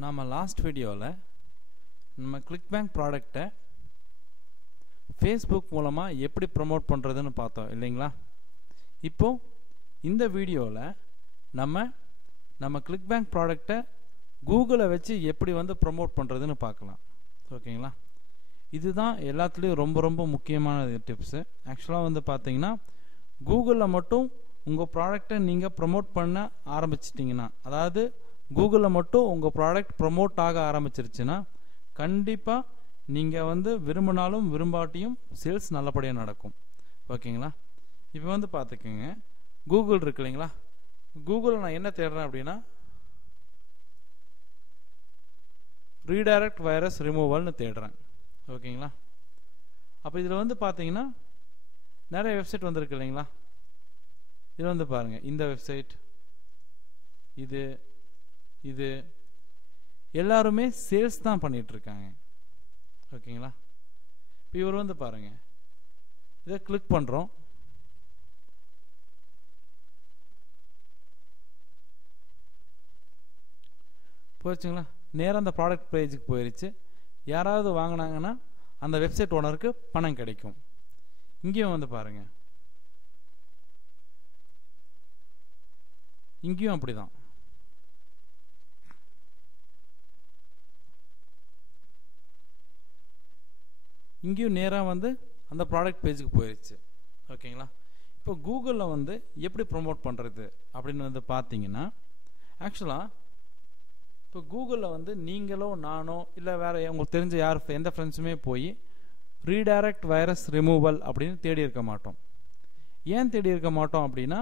நாம் லாஸ்ட் வீடியோவில் நம்ம கிளிக்பேங்க் ப்ராடக்டை ஃபேஸ்புக் மூலமாக எப்படி ப்ரமோட் பண்ணுறதுன்னு பார்த்தோம் இல்லைங்களா. இப்போது இந்த வீடியோவில் நம்ம கிளிக்பேங்க் ப்ராடக்டை கூகுளை வச்சு எப்படி ப்ரமோட் பண்ணுறதுன்னு பார்க்கலாம். ஓகேங்களா. இதுதான் எல்லாத்துலேயும் ரொம்ப ரொம்ப முக்கியமான டிப்ஸு. ஆக்சுவலாக பார்த்தீங்கன்னா கூகுளில் மட்டும் உங்கள் ப்ராடக்டை நீங்கள் ப்ரமோட் பண்ண ஆரம்பிச்சிட்டிங்கன்னா, அதாவது கூகுளில் மட்டும் உங்கள் ப்ராடக்ட் ப்ரமோட் ஆக ஆரம்பிச்சிருச்சுன்னா கண்டிப்பாக நீங்கள் விரும்பினாலும் விரும்பாட்டியும் சேல்ஸ் நல்லபடியாக நடக்கும். ஓகேங்களா. இப்போ பார்த்துக்கோங்க, கூகுள் இருக்கு இல்லைங்களா. கூகுளில் நான் என்ன தேடுறேன் அப்படின்னா ரீடைரக்ட் வைரஸ் ரிமூவல்னு தேடுறேன். ஓகேங்களா. அப்போ இதில் பார்த்தீங்கன்னா நிறைய வெப்சைட் வந்திருக்கு இல்லைங்களா. இது பாருங்கள், இந்த வெப்சைட் இது எல்லாருமே சேல்ஸ் தான் பண்ணிகிட்ருக்காங்க. ஓகேங்களா. இப்போ இவர் பாருங்கள், இதை கிளிக் பண்ணுறோம். போயிடுச்சுங்களா. நேராக அந்த ப்ராடக்ட் பேஜுக்கு போயிடுச்சு. யாராவது வாங்கினாங்கன்னா அந்த வெப்சைட் ஓனருக்கு பணம் கிடைக்கும். இங்கேயும் பாருங்கள், இங்கேயும் அப்படி தான். இங்கேயும் நேராக அந்த ப்ராடக்ட் பேஜுக்கு போயிடுச்சு. ஓகேங்களா. இப்போ கூகுளில் எப்படி ப்ரமோட் பண்ணுறது அப்படின்னு பார்த்தீங்கன்னா, ஆக்சுவலாக இப்போ கூகுளில் நீங்களோ நானோ இல்லை வேறு உங்களுக்கு தெரிஞ்ச எந்த ஃப்ரெண்ட்ஸுமே போய் ரீடைரக்ட் வைரஸ் ரிமூவல் அப்படின்னு தேடி இருக்க மாட்டோம். ஏன் தேடி இருக்க மாட்டோம் அப்படின்னா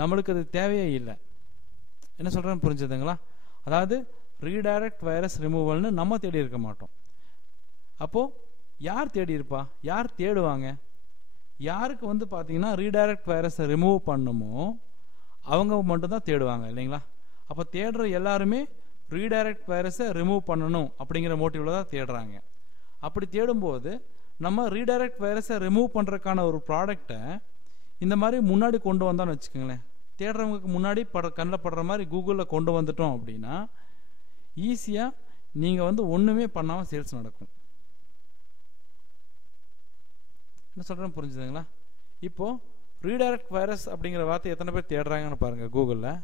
நம்மளுக்கு அது தேவையே இல்லை. என்ன சொல்கிறேன்னு புரிஞ்சுதுங்களா. அதாவது ரீடைரக்ட் வைரஸ் ரிமூவல்னு நம்ம தேடி இருக்க மாட்டோம். அப்போது யார் தேடி இருப்பா, யார் தேடுவாங்க? யாருக்கு பார்த்தீங்கன்னா ரீடைரக்ட் வைரஸை ரிமூவ் பண்ணுமோ அவங்க மட்டும்தான் தேடுவாங்க இல்லைங்களா. அப்போ தேடுற எல்லாருமே ரீடைரக்ட் வைரஸை ரிமூவ் பண்ணணும் அப்படிங்கிற மோட்டிவில் தான் தேடுறாங்க. அப்படி தேடும்போது நம்ம ரீடைரக்ட் வைரஸை ரிமூவ் பண்ணுறதுக்கான ஒரு ப்ராடக்டை இந்த மாதிரி முன்னாடி கொண்டு வந்தோம்னு வச்சுக்கோங்களேன். தேடுறவங்களுக்கு முன்னாடி கண்ணில் படுற மாதிரி கூகுளில் கொண்டு வந்துட்டோம் அப்படின்னா ஈஸியாக நீங்கள் ஒன்றுமே பண்ணாமல் சேல்ஸ் நடக்கும். என்ன சொல்கிறேன்னு புரிஞ்சுதுங்களா. இப்போது ரீடைரக்ட் வைரஸ் அப்படிங்கிற வார்த்தை எத்தனை பேர் தேடுறாங்கன்னு பாருங்கள் கூகுளில்.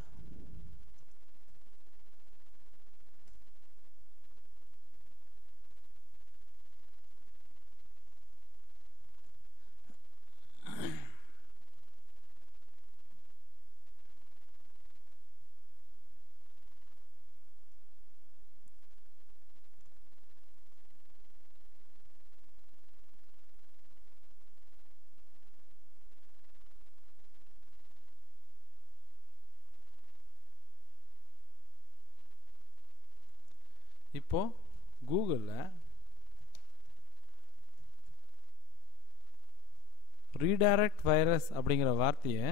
இப்போ கூகுளில் ரீடைரக்ட் வைரஸ் அப்படிங்கிற வார்த்தையை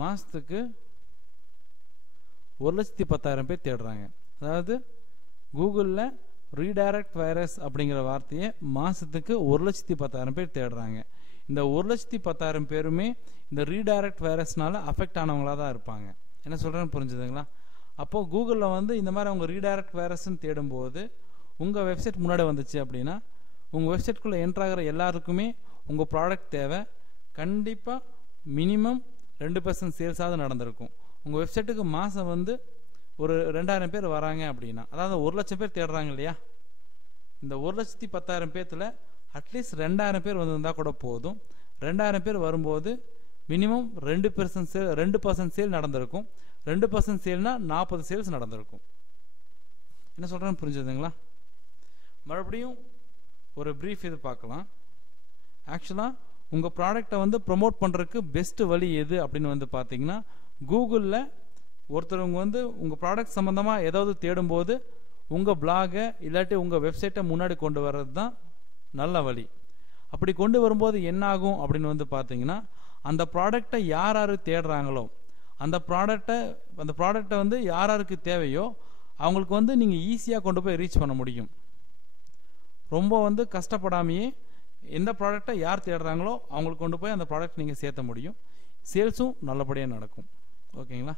மாதத்துக்கு 1,10,000 பேர் தேடுறாங்க. அதாவது கூகுளில் ரீடைரக்ட் வைரஸ் அப்படிங்கிற வார்த்தையை மாதத்துக்கு 1,10,000 பேர் தேடுறாங்க. இந்த 1,10,000 பேருமே இந்த ரீடைரக்ட் வைரஸ்னால அஃபெக்ட் ஆனவங்களாக தான் இருப்பாங்க. என்ன சொல்கிறேன்னு புரிஞ்சுதுங்களா. அப்போது கூகுளில் இந்த மாதிரி அவங்க ரீடைரக்ட் வைரஸ்ன்னு தேடும்போது உங்கள் வெப்சைட் முன்னாடி வந்துச்சு அப்படின்னா உங்கள் வெப்சைட்குள்ளே என்ட்ராகிற எல்லாருக்குமே உங்கள் ப்ராடக்ட் தேவை. கண்டிப்பாக மினிமம் 2% சேல்ஸாவது நடந்திருக்கும். உங்கள் வெப்சைட்டுக்கு மாதம் ஒரு 2,000 பேர் வராங்க அப்படின்னா, அதாவது 1,00,000 பேர் தேடுறாங்க இல்லையா. இந்த 1,10,000 பேர்த்தில் அட்லீஸ்ட் 2,000 பேர் வந்திருந்தால் கூட போதும். 2,000 பேர் வரும்போது மினிமம் 2% சேல் நடந்திருக்கும். 2% சேல்னா 40 சேல்ஸ் நடந்திருக்கும். என்ன சொல்கிறேன்னு புரிஞ்சுதுங்களா. மறுபடியும் ஒரு ப்ரீஃப் இது பார்க்கலாம். ஆக்சுவலாக உங்கள் ப்ராடக்டை ப்ரமோட் பண்ணுறதுக்கு பெஸ்ட்டு வழி எது அப்படின்னு பார்த்தீங்கன்னா, கூகுளில் ஒருத்தவங்க உங்கள் ப்ராடக்ட் சம்மந்தமாக ஏதாவது தேடும்போது உங்கள் பிளாகை இல்லாட்டி உங்கள் வெப்சைட்டை முன்னாடி கொண்டு வர்றது தான் நல்ல வழி. அப்படி கொண்டு வரும்போது என்ன ஆகும் அப்படின்னு பார்த்தீங்கன்னா, அந்த ப்ராடக்டை யார் யார் தேடுறாங்களோ அந்த ப்ராடக்டை யார் யாருக்கு தேவையோ அவங்களுக்கு நீங்கள் ஈஸியாக கொண்டு போய் ரீச் பண்ண முடியும். ரொம்ப கஷ்டப்படாமையே எந்த ப்ராடக்டை யார் தேடுறாங்களோ அவங்களுக்கு கொண்டு போய் அந்த ப்ராடக்ட் நீங்கள் சேர்த்த முடியும். சேல்ஸும் நல்லபடியாக நடக்கும். ஓகேங்களா?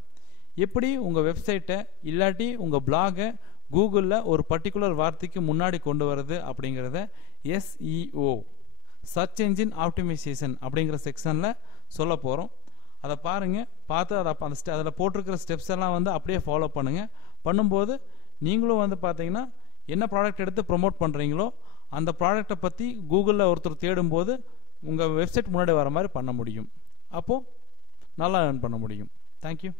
எப்படி உங்கள் வெப்சைட்டை இல்லாட்டி உங்கள் பிளாகை கூகுளில் ஒரு பர்டிகுலர் வார்த்தைக்கு முன்னாடி கொண்டு வரது அப்படிங்கிறத SEO சர்ச் என்ஜின் ஆப்டிமைசேஷன் அப்படிங்கிற செக்ஷனில் சொல்ல போகிறோம். அதை பாருங்கள். பார்த்து அதில் போட்டிருக்கிற ஸ்டெப்ஸ் எல்லாம் வந்து அப்படியே ஃபாலோ பண்ணுங்கள். பண்ணும்போது நீங்களும் வந்து பார்த்தீங்கன்னா என்ன ப்ராடக்ட் எடுத்து ப்ரொமோட் பண்ணுறீங்களோ அந்த ப்ராடக்டை பற்றி கூகுளில் ஒருத்தர் தேடும்போது உங்கள் வெப்சைட் முன்னாடி வர மாதிரி பண்ண முடியும். அப்போது நல்லா earn பண்ண முடியும். தேங்க்யூ.